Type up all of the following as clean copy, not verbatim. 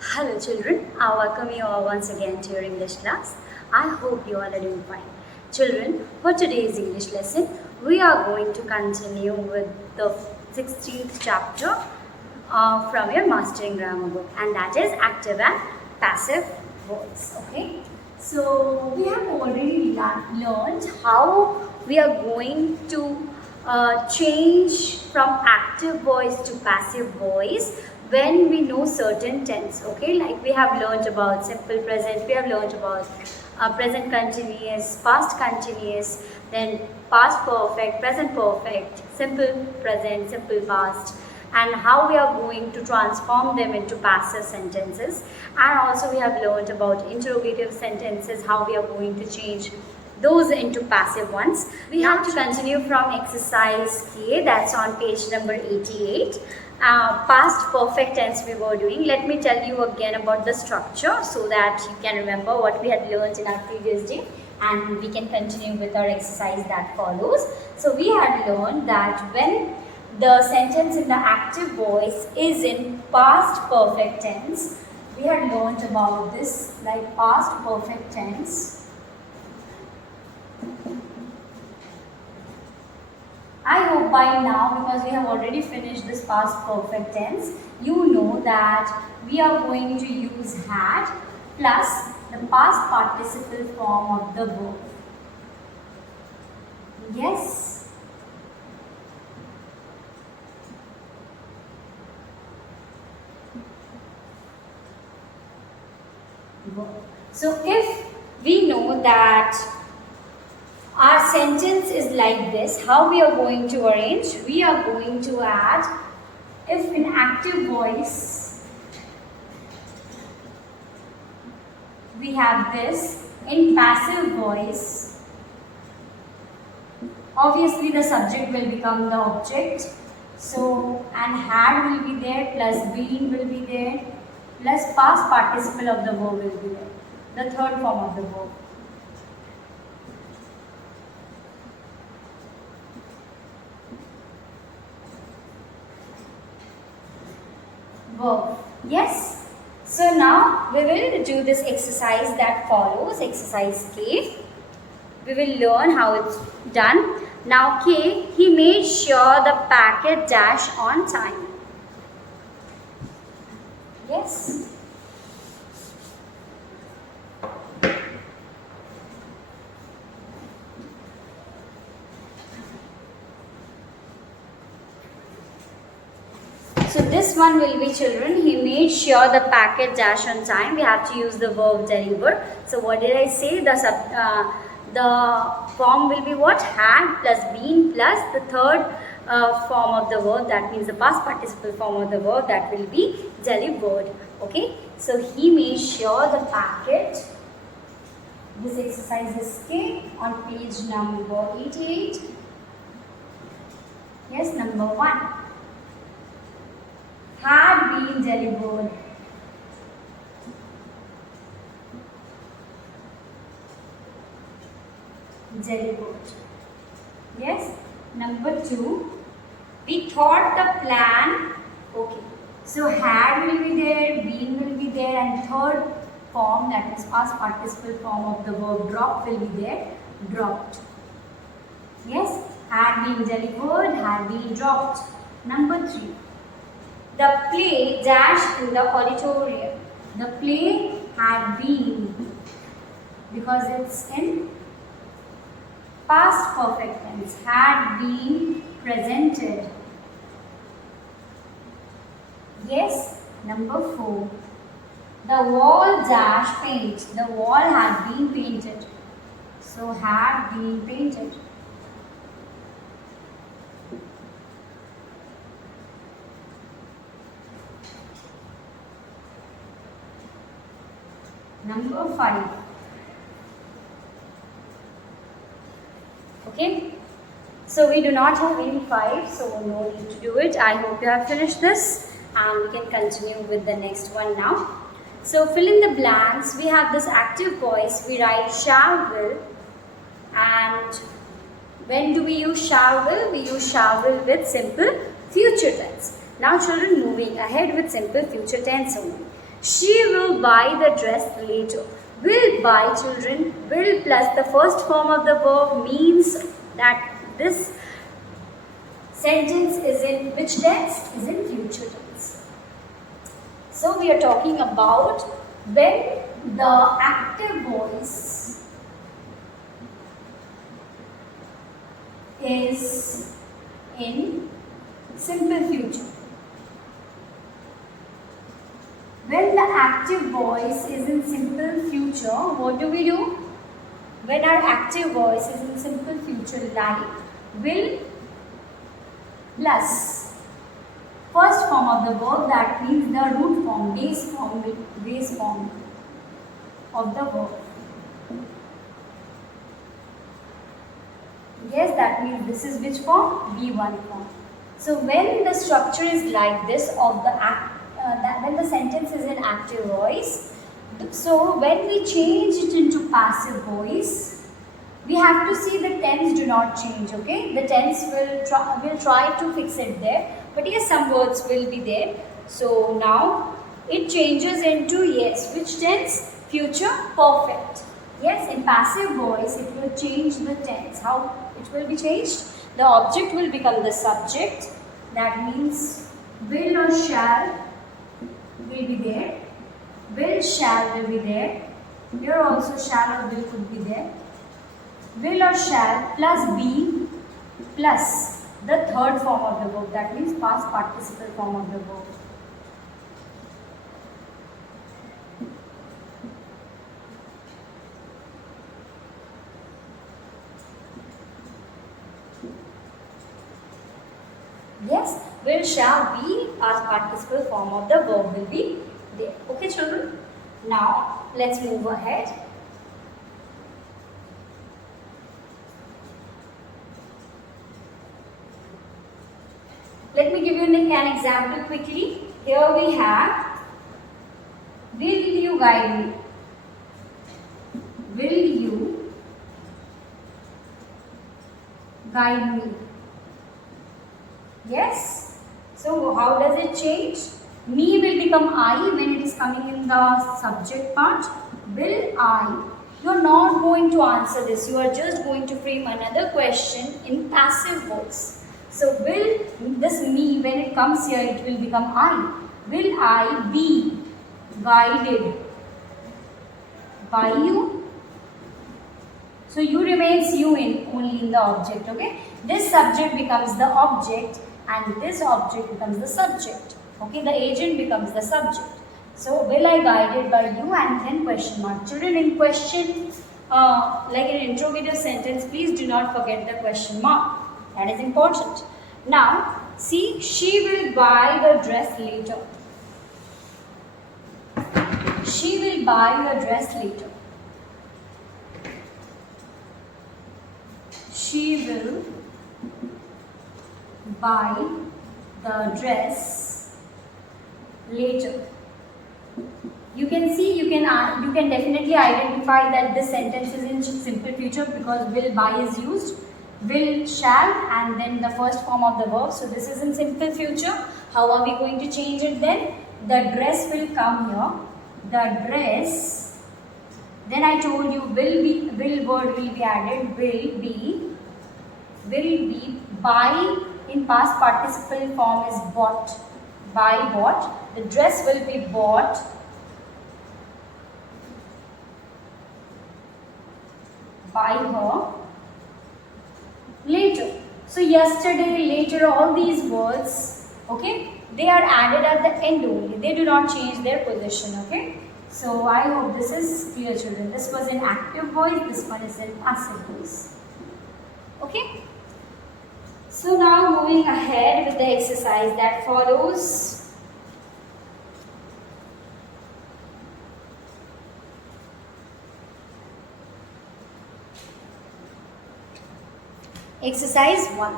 Hello children, I welcome you all once again to your English class. I hope you all are doing fine. Children, for today's English lesson, we are going to continue with the 16th chapter from your Mastering Grammar book, and that is active and passive verbs. Okay, so we have already learned how we are going to change from active voice to passive voice when we know certain tense. Okay, like we have learned about simple present, we have learned about present continuous, past continuous, then past perfect, present perfect, simple present, simple past, and how we are going to transform them into passive sentences. And also we have learned about interrogative sentences, how we are going to change those into passive ones. We have to continue from exercise K, that's on page number 88. Past perfect tense we were doing. Let me tell you again about the structure so that you can remember what we had learned in our previous day, and we can continue with our exercise that follows. So we had learned that when the sentence in the active voice is in past perfect tense, we had learned about this, like past perfect tense. I hope by now, because we have already finished this past perfect tense, you know that we are going to use had plus the past participle form of the verb. Yes? So if we know that our sentence is like this, how we are going to arrange? We are going to add, if in active voice we have this, in passive voice obviously the subject will become the object. So, and had will be there, plus been will be there, plus past participle of the verb will be there, the third form of the verb. Verb. Yes. So now we will do this exercise that follows, exercise K. We will learn how it's done. Now K, he made sure the packet dash on time. Yes. So this one will be, children, he made sure the packet dash on time. We have to use the verb deliver. So what did I say? The form will be what? Had plus been plus the third form of the verb, that means the past participle form of the verb, that will be delivered. Okay. So he made sure the packet. This exercise is K on page number 88. Yes, number 1. Had been delivered. Delivered. Yes. Number 2. We thought the plan. Okay. So had will be there, been will be there, and third form, that is past participle form of the verb drop, will be there. Dropped. Yes. Had been delivered, had been dropped. Number 3. The play dash in the auditorium. The play had been, because it's in past perfect tense, had been presented. Yes. Number 4. The wall dash paint. The wall had been painted. So had been painted. Number 5. Okay. So we do not have any 5, so no need to do it. I hope you have finished this, and we can continue with the next one now. So fill in the blanks. We have this active voice. We write shall, will, and when do we use shall, will? We use shall, will with simple future tense. Now children, moving ahead with simple future tense only. She will buy the dress later. Will buy, children, will plus the first form of the verb means that this sentence is in which tense? Is in future tense. So we are talking about when the active voice is in simple future. When the active voice is in simple future, what do we do? When our active voice is in simple future, like will plus first form of the verb, that means the root form, base form of the verb. Yes, that means this is which form? B1 form. So when the structure is like this of the when the sentence is in active voice, so when we change it into passive voice, we have to see the tense do not change, okay? The tense will try to fix it there, but yes, some words will be there. So now it changes into, yes, which tense? Future perfect. Yes, in passive voice it will change the tense. How it will be changed? The object will become the subject. That means will or shall will be there. Will, shall will be there. Here also shall or will could be there. Will or shall plus be plus the third form of the verb. That means past participle form of the verb. Yes, will, shall be past participle form of the verb will be there. Okay, children? Now, let's move ahead. Let me give you an example quickly. Here we have, will you guide me? Will you guide me? Yes. So how does it change? Me will become I when it is coming in the subject part. Will I? You are not going to answer this. You are just going to frame another question in passive voice. So will this me, when it comes here, it will become I. Will I be guided by you? So you remains you only in the object, okay? This subject becomes the object and this object becomes the subject. Okay, the agent becomes the subject. So, will I guided by you, and then question mark. Children, in question, like an interrogative sentence, please do not forget the question mark. That is important. Now, see, she will buy the dress later. She will buy the dress later. She will buy the dress later. You can see, you can definitely identify that this sentence is in simple future because will, buy is used. Will, shall, and then the first form of the verb. So this is in simple future. How are we going to change it then? The dress will come here. The dress. Then I told you will word will be added. Will be buy in past participle form is bought. Buy, bought. The dress will be bought by her later. So yesterday, later, all these words, okay, they are added at the end only. They do not change their position, okay. So I hope this is clear, children. This was in active voice, this one is in passive voice. Okay. So now moving ahead with the exercise that follows. Exercise 1.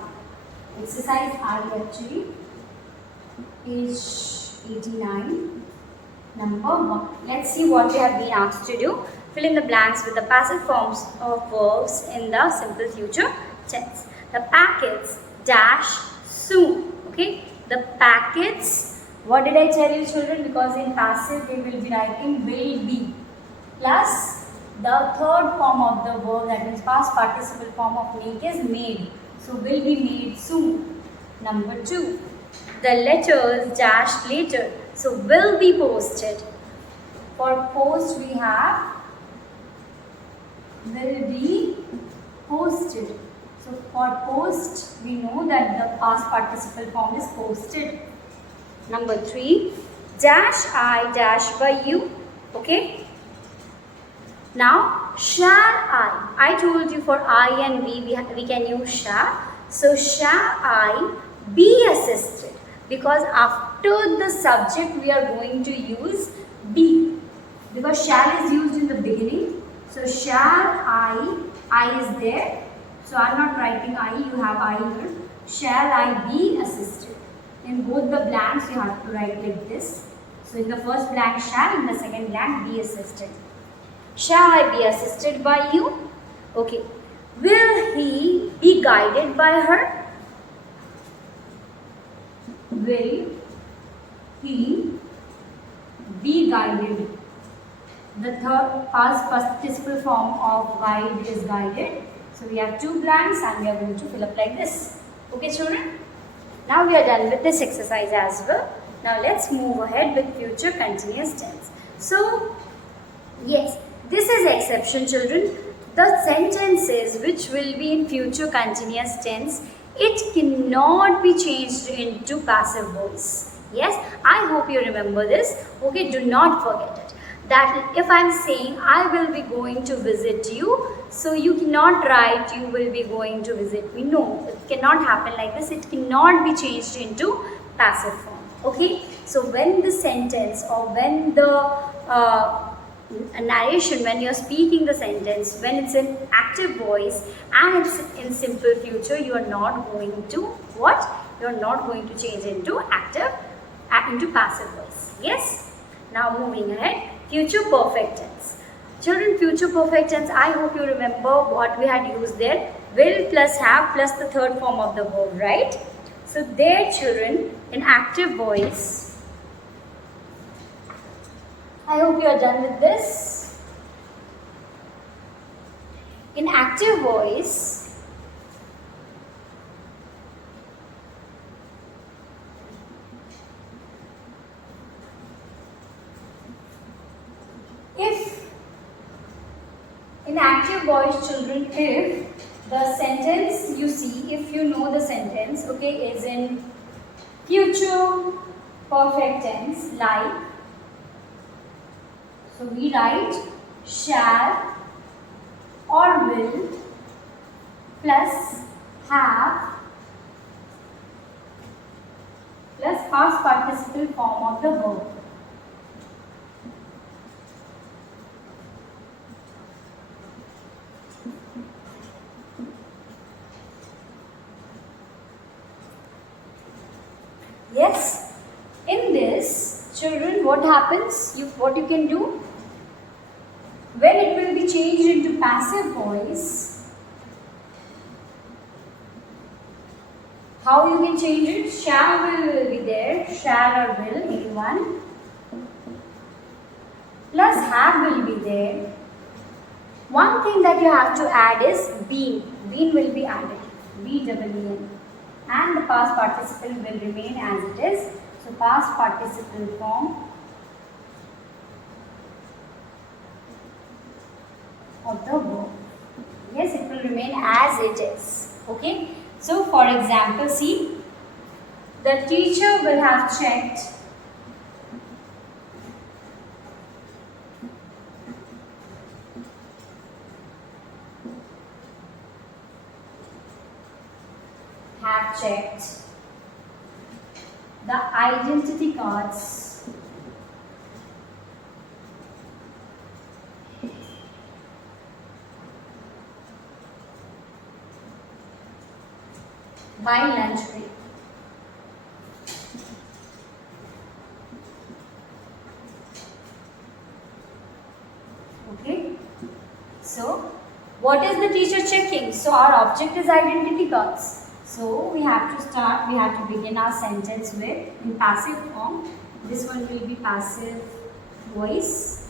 Exercise I actually. Page 89. Number 1. Let's see what we have been asked to do. Fill in the blanks with the passive forms of verbs in the simple future tense. The packets dash soon. Okay. The packets What did I tell you, children? Because in passive we will be writing will be plus the third form of the verb, that means past participle form of make, is made. So will be made soon. Number 2. The letters dash later. So will be posted. For post we have will be posted. So for post we know that the past participle form is posted. Number 3. Dash I dash by you. Okay. Now shall I told you for I and we can use shall. So shall I be assisted? Because after the subject we are going to use be. Because shall is used in the beginning. So shall I is there. So I am not writing I, you have I here. Shall I be assisted? In both the blanks you have to write like this. So in the first blank shall, in the second blank be assisted. Shall I be assisted by you? Okay. Will he be guided by her? Will he be guided? The third past participle form of guide is guided. So we have 2 blanks and we are going to fill up like this. Okay, children? Now we are done with this exercise as well. Now let's move ahead with future continuous tense. So, yes, this is exception, children. The sentences which will be in future continuous tense, it cannot be changed into passive voice. Yes, I hope you remember this. Okay, do not forget it. That if I am saying I will be going to visit you, so you cannot write you will be going to visit me. No, it cannot happen like this. It cannot be changed into passive form. Okay, so when the sentence or when the narration, when you are speaking the sentence, when it's in active voice and it's in simple future, you are not going to what? You are not going to change into into passive voice. Yes. Now moving ahead, future perfect tense. Children, future perfect tense, I hope you remember what we had used there. Will plus have plus the third form of the verb, right? So there, children, in active voice, I hope you are done with this. In active voice, children, if the sentence you see, if you know the sentence, okay, is in future perfect tense, like, so we write shall or will plus have plus past participle form of the verb. Yes, in this, children, what happens? What you can do? When it will be changed into passive voice, how you can change it? Shall will be there, shall or will, anyone. Plus have will be there. One thing that you have to add is been. Been will be added. B-E-E-N. And the past participle will remain as it is. So past participle form of the verb. Yes, it will remain as it is. Okay. So for example, see, the teacher will have checked the identity cards by lunch break. Okay. So, what is the teacher checking? So, our object is identity cards. So we have to start, we have to begin our sentence with in passive form. This one will be passive voice.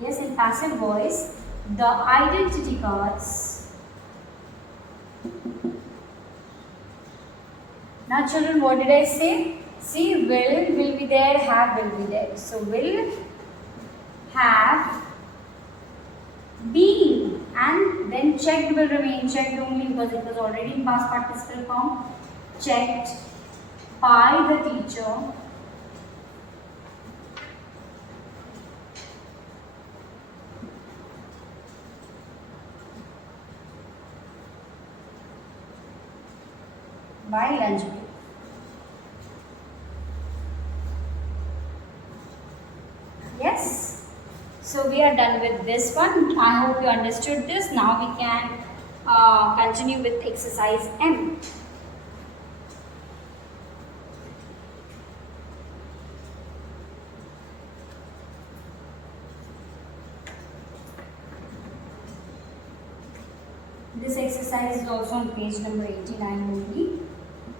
Yes, in passive voice, the identity cards. Now children, what did I say? See, will be there, have will be there. So will, have, been, and then checked will remain checked only because it was already in past participle form. Checked by the teacher. By lunch break. Yes. So we are done with this one. I hope you understood this. Now we can continue with exercise M. This exercise is also on page number 89 only.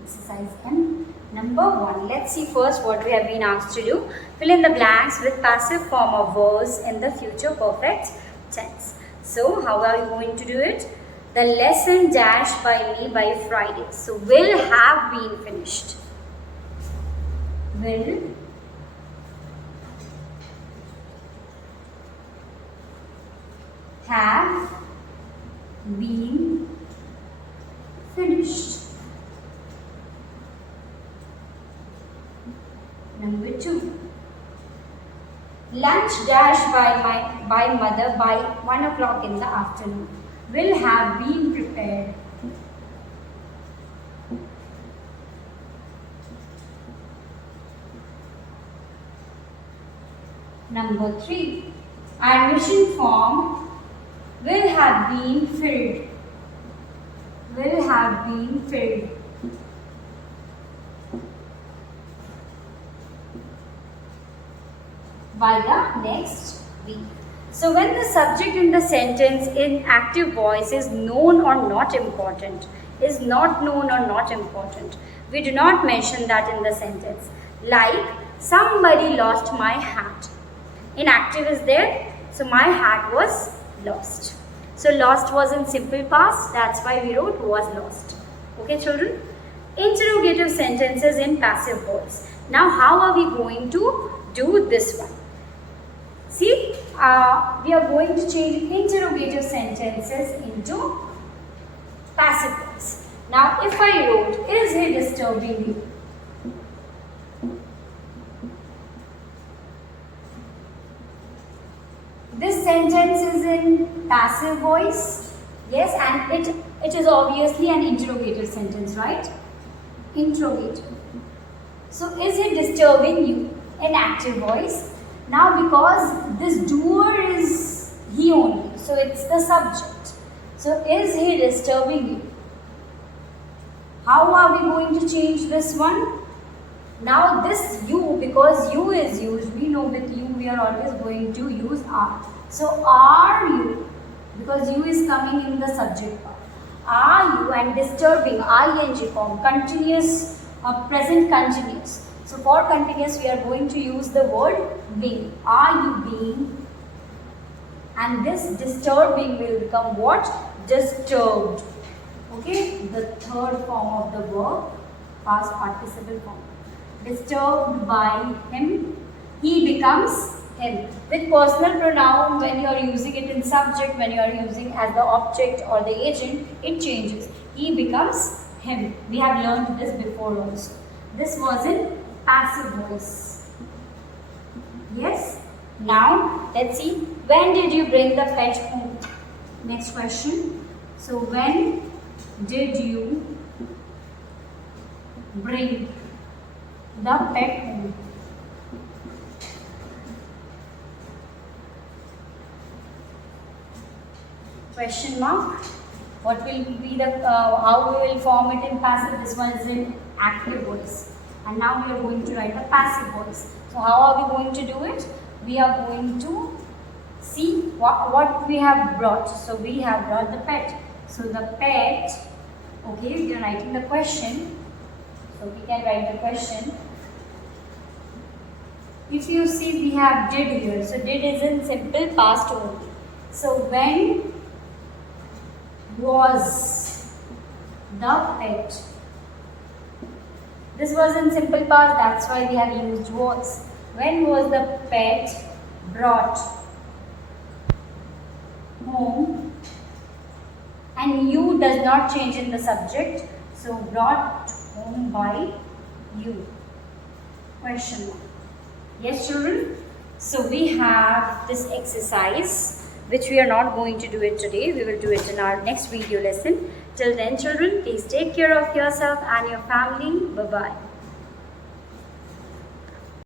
Exercise M. Number 1. Let's see first what we have been asked to do. Fill in the blanks with passive form of verbs in the future perfect tense. So how are you going to do it? The lesson dash by me by Friday. So will have been finished. Will have been finished. Number 2. Lunch dash by mother by 1 o'clock in the afternoon. Will have been prepared. Number 3. Admission form will have been filled. Will have been filled. By the next week. So when the subject in the sentence in active voice is known or not important, is not known or not important, we do not mention that in the sentence. Like, somebody lost my hat. In active is there, so my hat was lost. So lost was in simple past, that's why we wrote was lost. Okay children? Interrogative sentences in passive voice. Now how are we going to do this one? See, we are going to change interrogative sentences into passive voice. Now, if I wrote, is he disturbing you? This sentence is in passive voice. Yes, and it is obviously an interrogative sentence, right? Interrogative. So, is he disturbing you? In active voice. Now because this doer is he only, so it's the subject. So is he disturbing you? How are we going to change this one? Now this you, because you is used, we know with you we are always going to use are. So are you, because you is coming in the subject part. Are you and disturbing, ing form, continuous, present continuous. So for continuous we are going to use the word being. Are you being? And this disturbing will become what? Disturbed. Okay, the third form of the verb, past participle form. Disturbed by him, he becomes him. With personal pronoun, when you are using it in subject, when you are using as the object or the agent, it changes. He becomes him. We have learned this before also. This was in passive voice. Yes. Now let's see. When did you bring the pet home? Next question. So when did you bring the pet home? Question mark. What will be the how we will form it in passive? This one is in active voice. And now we are going to write a passive voice. So how are we going to do it? We are going to see what we have brought. So we have brought the pet. So the pet Okay, we are writing the question. So we can write the question. If you see, we have did here. So did is in simple past only. So when was the pet? This was in simple past, that's why we have used was. When was the pet brought home? And you does not change in the subject. So brought home by you. Question mark. Yes, children? So we have this exercise, which we are not going to do it today. We will do it in our next video lesson. Till then, children, please take care of yourself and your family. Bye-bye.